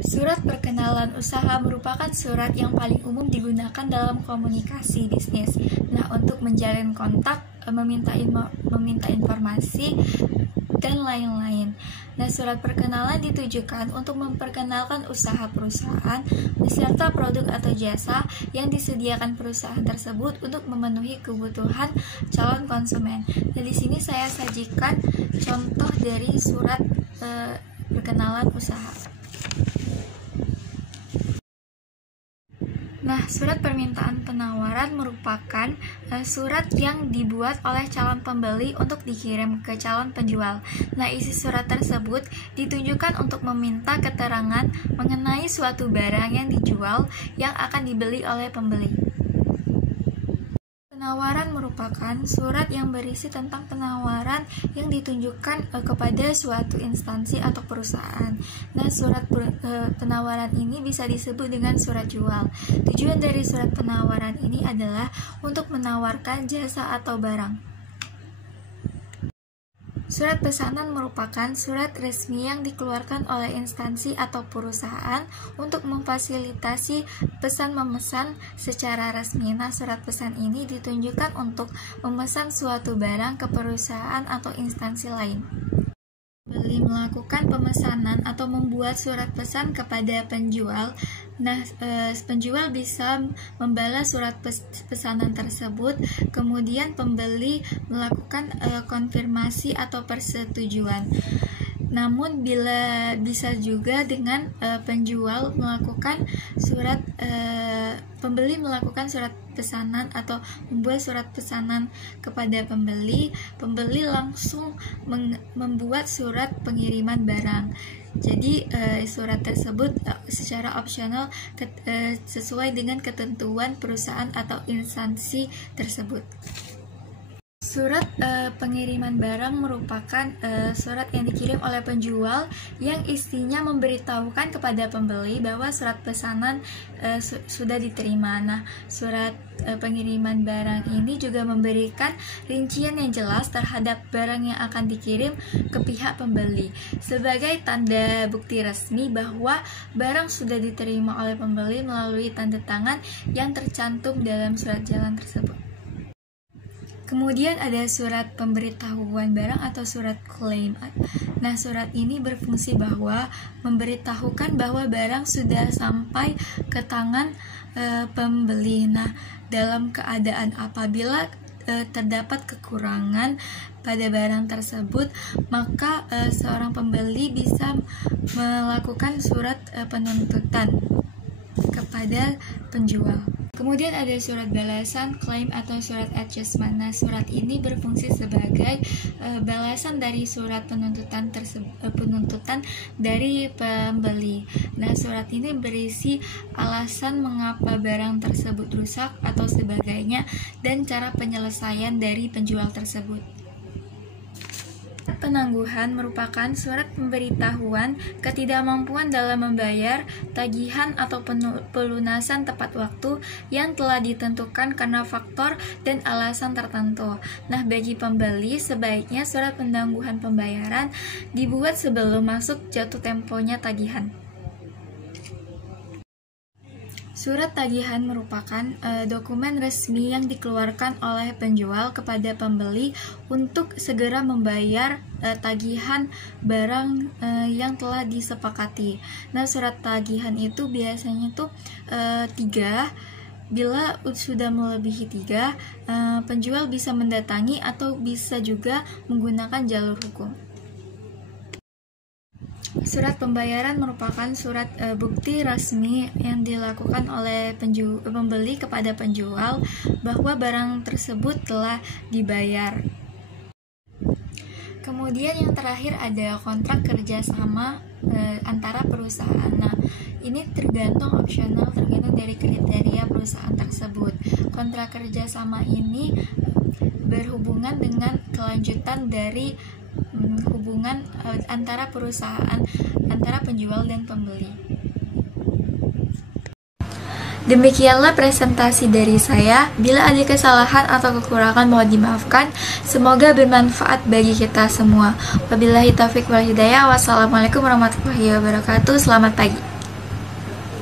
Surat perkenalan usaha merupakan surat yang paling umum digunakan dalam komunikasi bisnis. Nah, untuk menjalin kontak, meminta informasi, dan lain-lain. Nah, surat perkenalan ditujukan untuk memperkenalkan usaha perusahaan beserta produk atau jasa yang disediakan perusahaan tersebut untuk memenuhi kebutuhan calon konsumen. Nah, di sini saya sajikan contoh dari surat perkenalan usaha. Nah, surat permintaan penawaran merupakan surat yang dibuat oleh calon pembeli untuk dikirim ke calon penjual. Nah, isi surat tersebut ditujukan untuk meminta keterangan mengenai suatu barang yang dijual yang akan dibeli oleh pembeli. Penawaran merupakan surat yang berisi tentang penawaran yang ditunjukkan kepada suatu instansi atau perusahaan. Nah, surat penawaran ini bisa disebut dengan surat jual. Tujuan dari surat penawaran ini adalah untuk menawarkan jasa atau barang. Surat pesanan merupakan surat resmi yang dikeluarkan oleh instansi atau perusahaan untuk memfasilitasi pesan memesan secara resmi. Nah, surat pesan ini ditunjukkan untuk memesan suatu barang ke perusahaan atau instansi lain. Pembeli melakukan pemesanan atau membuat surat pesan kepada penjual. Nah, penjual bisa membalas surat pesanan tersebut, kemudian pembeli melakukan konfirmasi atau persetujuan. Namun bila bisa juga dengan penjual melakukan pembeli melakukan surat pesanan atau membuat surat pesanan kepada pembeli langsung membuat surat pengiriman barang. Jadi surat tersebut secara opsional sesuai dengan ketentuan perusahaan atau instansi tersebut. Surat pengiriman barang merupakan surat yang dikirim oleh penjual yang isinya memberitahukan kepada pembeli bahwa surat pesanan sudah diterima. Nah, surat pengiriman barang ini juga memberikan rincian yang jelas terhadap barang yang akan dikirim ke pihak pembeli sebagai tanda bukti resmi bahwa barang sudah diterima oleh pembeli melalui tanda tangan yang tercantum dalam surat jalan tersebut. Kemudian ada surat pemberitahuan barang atau surat klaim. Nah, surat ini berfungsi bahwa memberitahukan bahwa barang sudah sampai ke tangan pembeli. Nah, dalam keadaan apabila terdapat kekurangan pada barang tersebut, maka seorang pembeli bisa melakukan surat penuntutan kepada penjual. Kemudian ada surat balasan, klaim atau surat adjustment. Nah, surat ini berfungsi sebagai balasan dari surat penuntutan dari pembeli. Nah, surat ini berisi alasan mengapa barang tersebut rusak atau sebagainya dan cara penyelesaian dari penjual tersebut. Penangguhan merupakan surat pemberitahuan ketidakmampuan dalam membayar tagihan atau pelunasan tepat waktu yang telah ditentukan karena faktor dan alasan tertentu. Nah, bagi pembeli sebaiknya surat penangguhan pembayaran dibuat sebelum masuk jatuh temponya tagihan. Surat tagihan merupakan dokumen resmi yang dikeluarkan oleh penjual kepada pembeli untuk segera membayar tagihan barang yang telah disepakati. Nah, surat tagihan itu biasanya 3. Bila sudah melebihi 3, penjual bisa mendatangi atau bisa juga menggunakan jalur hukum. Surat pembayaran merupakan surat bukti resmi yang dilakukan oleh pembeli kepada penjual bahwa barang tersebut telah dibayar. Kemudian yang terakhir ada kontrak kerjasama antara perusahaan. Nah, ini tergantung opsional, tergantung dari kriteria perusahaan tersebut. Kontrak kerjasama ini berhubungan dengan kelanjutan dari hubungan antara perusahaan, antara penjual dan pembeli. Demikianlah presentasi dari saya. Bila ada kesalahan atau kekurangan mohon dimaafkan. Semoga bermanfaat bagi kita semua. Wabillahi taufiq wal hidayah. Wassalamualaikum warahmatullahi wabarakatuh. Selamat pagi.